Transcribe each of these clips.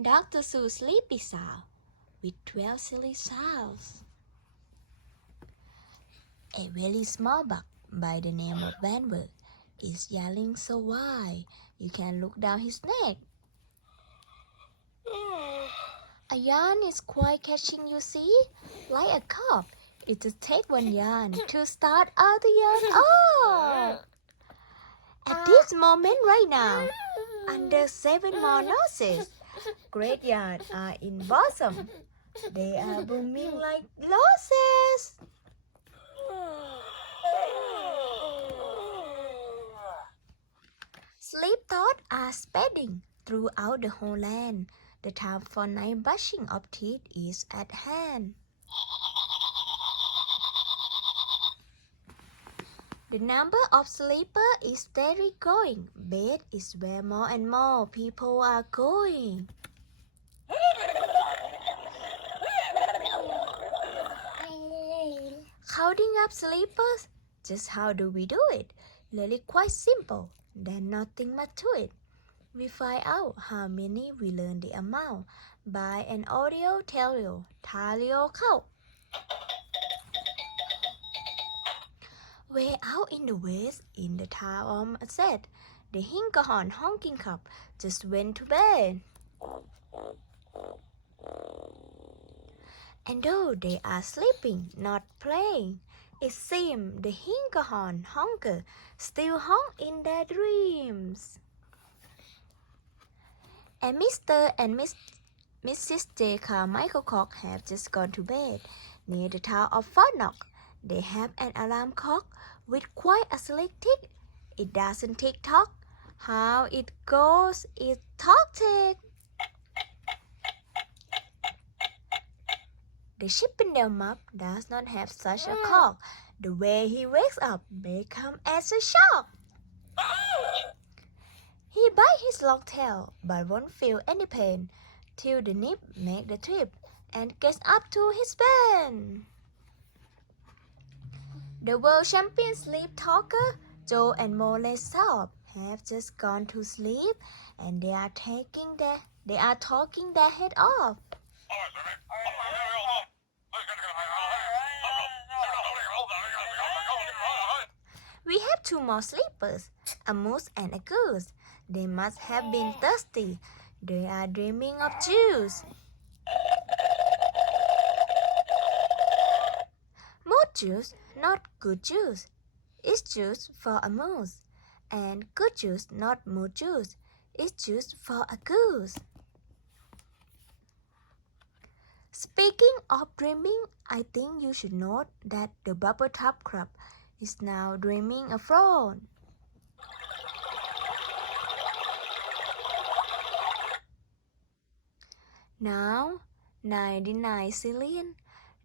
Dr. Seuss Sleepy Sound with 12 silly sounds. A very small bug by the name of Vanward is yelling so wide you can look down his neck. A yarn is quite catching, you see, like a cup. It just takes one yarn to start all the yarn off. At this moment right now, under 7 more noses, great yarns are in blossom. They are booming like losses. Sleep thoughts are spreading throughout the whole land. The time for night brushing of teeth is at hand. The number of sleepers is steadily growing. Bed is where more and more people are going. Counting up sleepers, just how do we do it? Really quite simple. There's nothing much to it. We find out how many we learn the amount by an audio telio, talio count. Way out in the west, in the town of Set, the Hinkerhorn honking cup just went to bed. And though they are sleeping, not playing, it seems the Hinkerhorn honker still honk in their dreams. And Mr. and Mrs. J. Carmichael Cock have just gone to bed. Near the town of Farnock, they have an alarm clock with quite a slick tick. It doesn't tick-tock. How it goes, it talk-tick. The Chippendale Muff does not have such a clock. The way he wakes up may come as a shock. He bites his long tail, but won't feel any pain, till the nip make the trip and gets up to his bed. The world champion sleep talker, Joe and Molly Saab, have just gone to sleep, and they are talking their head off. We have 2 more sleepers, a moose and a goose. They must have been thirsty. They are dreaming of juice. Moose juice, not good juice. It's juice for a moose. And good juice, not moose juice. It's juice for a goose. Speaking of dreaming, I think you should note that the Bubble Top Club is now dreaming a throne. Now, 99 zillion,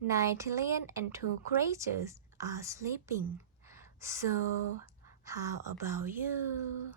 9 trillion and 2 creatures are sleeping. So, how about you?